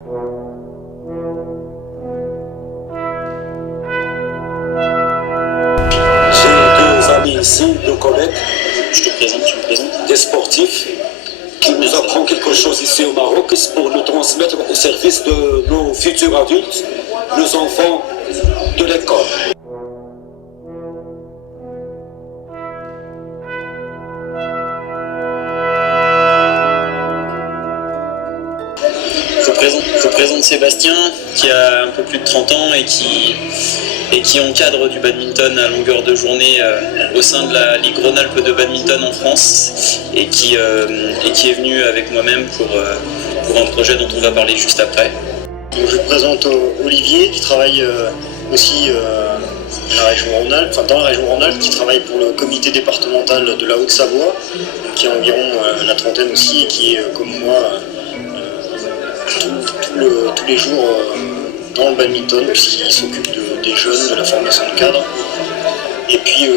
J'ai deux amis ici, deux collègues. Je te présente, tu me présentes. Des sportifs qui nous apprennent quelque chose ici au Maroc pour le transmettre au service de nos futurs adultes, nos enfants de l'école. Je présente Sébastien qui a un peu plus de 30 ans et qui encadre du badminton à longueur de journée au sein de la Ligue Rhône-Alpes de badminton en France et qui est venu avec moi-même pour un projet dont on va parler juste après. Donc je présente Olivier qui travaille aussi dans la région Rhône-Alpes, qui travaille pour le comité départemental de la Haute-Savoie, qui a environ la trentaine aussi et qui est comme moi tous les jours dans le badminton, puisqu'il s'occupe des jeunes, de la formation de cadre et puis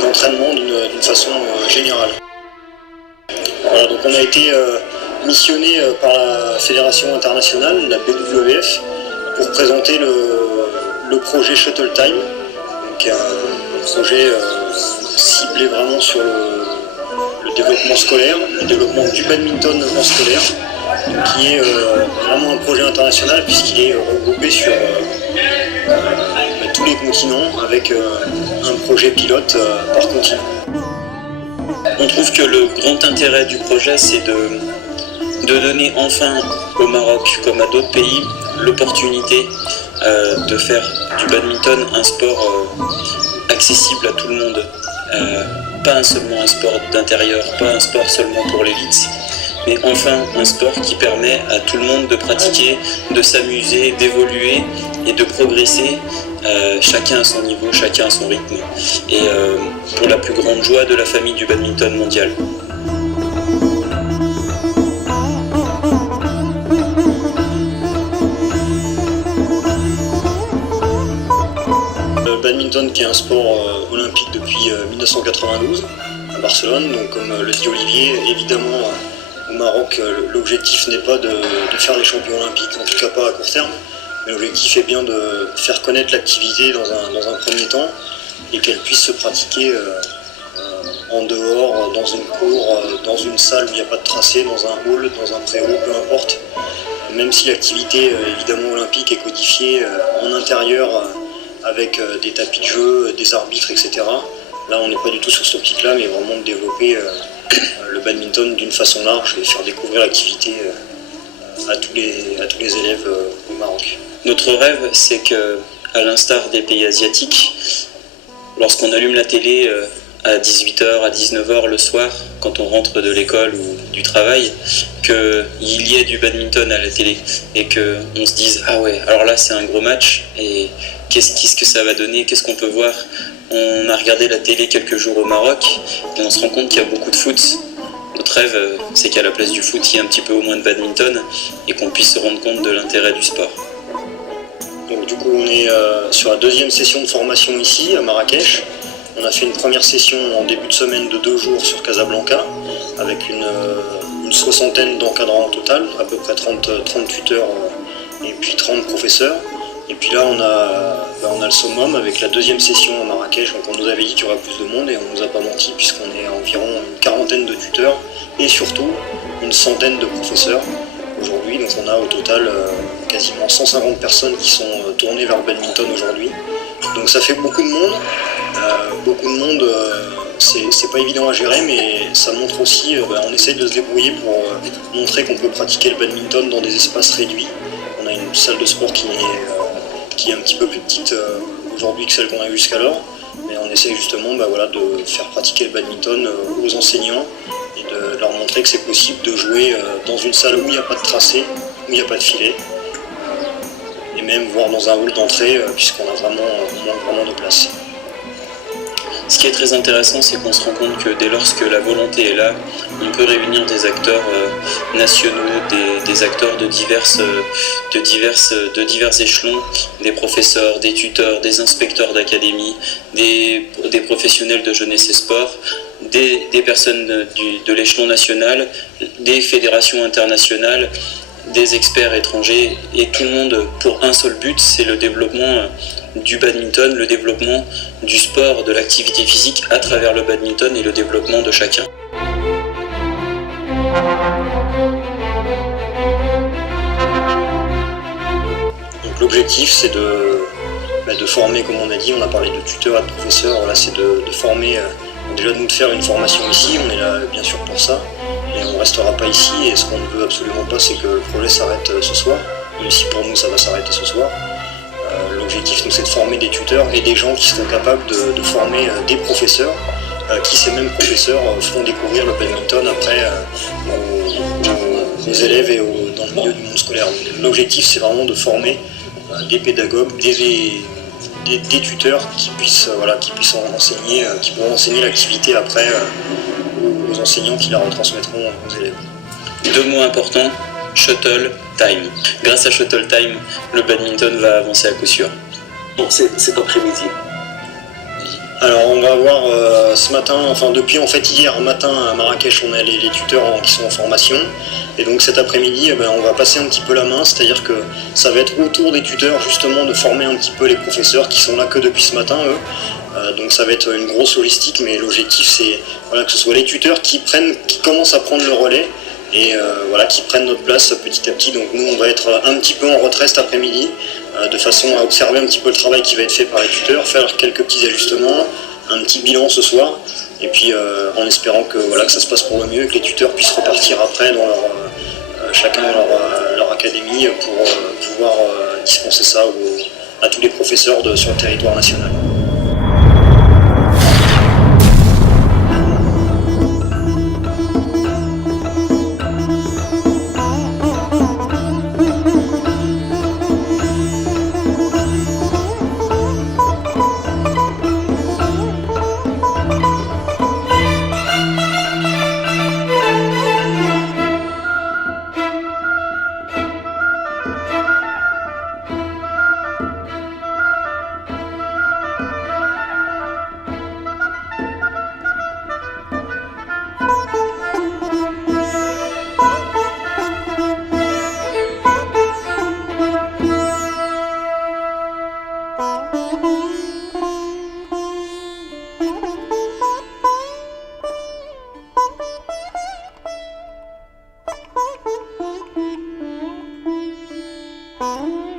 l'entraînement d'une façon générale. Voilà, donc on a été missionné par la Fédération internationale, la BWF, pour présenter le projet Shuttle Time, qui est un projet ciblé vraiment sur le développement scolaire, le développement du badminton en scolaire, qui est vraiment un projet international puisqu'il est regroupé sur tous les continents avec un projet pilote par continent. On trouve que le grand intérêt du projet, c'est de donner enfin au Maroc, comme à d'autres pays, l'opportunité de faire du badminton un sport accessible à tout le monde. Pas seulement un sport d'intérieur, pas un sport seulement pour l'élite, mais enfin un sport qui permet à tout le monde de pratiquer, de s'amuser, d'évoluer et de progresser, chacun à son niveau, chacun à son rythme, et pour la plus grande joie de la famille du badminton mondial. Le badminton qui est un sport olympique depuis 1992 à Barcelone, donc comme le dit Olivier, évidemment au Maroc l'objectif n'est pas de faire des champions olympiques, en tout cas pas à court terme, mais l'objectif est bien de faire connaître l'activité dans un premier temps et qu'elle puisse se pratiquer en dehors, dans une cour, dans une salle où il n'y a pas de tracé, dans un hall, dans un pré-hall, peu importe. Même si l'activité évidemment olympique est codifiée en intérieur avec des tapis de jeu, des arbitres, etc. Là on n'est pas du tout sur ce optique-là, mais vraiment de développer le badminton d'une façon large et faire découvrir l'activité à tous les élèves au Maroc. Notre rêve, c'est que, à l'instar des pays asiatiques, lorsqu'on allume la télé à 18h, à 19h le soir, quand on rentre de l'école ou du travail, qu'il y ait du badminton à la télé et qu'on se dise « Ah ouais, alors là c'est un gros match et qu'est-ce que ça va donner, qu'est-ce qu'on peut voir ?» On a regardé la télé quelques jours au Maroc et on se rend compte qu'il y a beaucoup de foot. Notre rêve, c'est qu'à la place du foot, il y ait un petit peu au moins de badminton et qu'on puisse se rendre compte de l'intérêt du sport. Donc du coup, on est sur la deuxième session de formation ici, à Marrakech. On a fait une première session en début de semaine de 2 jours sur Casablanca, avec une soixantaine d'encadrants au total, à peu près 30 tuteurs et puis 30 professeurs. Et puis là, on a le summum avec la deuxième session à Marrakech. Donc on nous avait dit qu'il y aurait plus de monde et on ne nous a pas menti puisqu'on est à environ une quarantaine de tuteurs et surtout une centaine de professeurs aujourd'hui. Donc on a au total quasiment 150 personnes qui sont tournées vers le badminton aujourd'hui. Donc ça fait beaucoup de monde. C'est pas évident à gérer, mais ça montre aussi, on essaye de se débrouiller pour montrer qu'on peut pratiquer le badminton dans des espaces réduits. On a une salle de sport qui est un petit peu plus petite aujourd'hui que celle qu'on a eue jusqu'alors, mais on essaye justement de faire pratiquer le badminton aux enseignants et de leur montrer que c'est possible de jouer dans une salle où il n'y a pas de tracé, où il n'y a pas de filet, et même voire dans un hall d'entrée puisqu'on a on manque vraiment de place. Ce qui est très intéressant, c'est qu'on se rend compte que dès lors que la volonté est là, on peut réunir des acteurs nationaux, des acteurs de divers échelons, des professeurs, des tuteurs, des inspecteurs d'académie, des professionnels de jeunesse et sport, des personnes de l'échelon national, des fédérations internationales, des experts étrangers et tout le monde pour un seul but, c'est le développement du badminton, le développement du sport, de l'activité physique à travers le badminton et le développement de chacun. Donc l'objectif c'est de former, comme on a dit, on a parlé de tuteurs et de professeurs, voilà, c'est de former, déjà de nous faire une formation ici, on est là bien sûr pour ça, mais on ne restera pas ici et ce qu'on ne veut absolument pas c'est que le projet s'arrête ce soir, même si pour nous ça va s'arrêter ce soir. L'objectif nous c'est de former des tuteurs et des gens qui seront capables de former des professeurs, qui ces mêmes professeurs feront découvrir le badminton après aux élèves et dans le milieu du monde scolaire. L'objectif c'est vraiment de former des pédagogues, des tuteurs qui puissent enseigner, qui pourront enseigner l'activité après aux enseignants qui la retransmettront aux élèves. 2 mots importants, Shuttle Time. Grâce à Shuttle Time, le badminton va avancer à coup sûr. Bon, cet après-midi. Alors on va avoir ce matin, enfin depuis en fait hier matin à Marrakech on a les tuteurs qui sont en formation et donc cet après-midi on va passer un petit peu la main, c'est-à-dire que ça va être autour des tuteurs justement de former un petit peu les professeurs qui sont là que depuis ce matin eux. Donc ça va être une grosse logistique mais l'objectif c'est que ce soit les tuteurs qui commencent à prendre le relais et qui prennent notre place petit à petit. Donc nous on va être un petit peu en retrait cet après-midi de façon à observer un petit peu le travail qui va être fait par les tuteurs, faire quelques petits ajustements, un petit bilan ce soir et puis en espérant que ça se passe pour le mieux et que les tuteurs puissent repartir après dans chacun dans leur académie pour pouvoir dispenser ça à tous les professeurs sur le territoire national. Thank you.